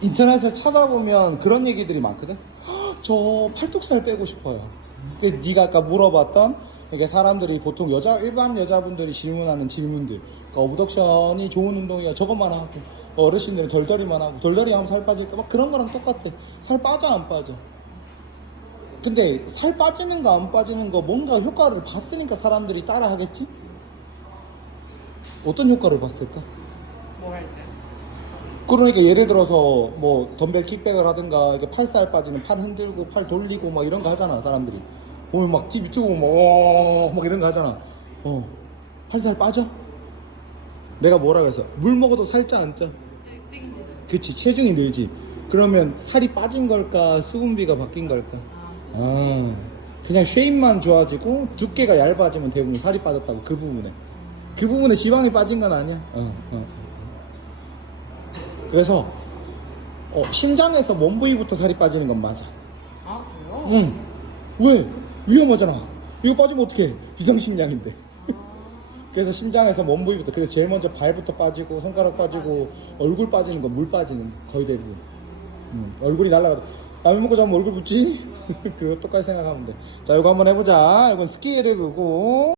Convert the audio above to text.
인터넷에 찾아보면 그런 얘기들이 많거든. "헉, 저 팔뚝살 빼고 싶어요. 그 네가 아까 물어봤던 이게 사람들이 보통 여자 일반 여자분들이 질문하는 질문들. 그러니까 어브덕션이 좋은 운동이야. 저것만 하고 어르신들은 덜덜이만 하고 덜덜이 하면 살 빠질까? 막 그런 거랑 똑같아. 살 빠져 안 빠져? 근데 살 빠지는 거 안 빠지는 거 뭔가 효과를 봤으니까 사람들이 따라 하겠지? 어떤 효과를 봤을까? 그러니까 예를 들어서 뭐 덤벨 킥백을 하든가 이게 팔살 빠지는 팔 흔들고 팔 돌리고 막 이런 거 하잖아 사람들이. 보면 막 TV 보면 막, 어, 막 이런 거 하잖아. 어 팔살 빠져? 내가 뭐라 그랬어? 물 먹어도 살쪄 안 쪄? 그치 체중이 늘지. 그러면 살이 빠진 걸까 수분비가 바뀐 걸까? 아, 아 그냥 쉐입만 좋아지고 두께가 얇아지면 대부분 살이 빠졌다고 그 부분에. 그 부분에 지방이 빠진 건 아니야. 어, 어. 그래서 어, 심장에서 몸 부위부터 살이 빠지는 건 맞아. 아 그래요? 응. 왜? 위험하잖아. 이거 빠지면 어떡해? 비상식량인데. 그래서 심장에서 몸 부위부터 그래서 제일 먼저 발부터 빠지고 손가락 빠지고 얼굴 빠지는 건 물 빠지는 거, 거의 대부분. 음, 얼굴이 날라가 라면 먹고 자면 얼굴 붓지? 그거 똑같이 생각하면 돼 자 이거 한번 해보자. 이건 스키를 그고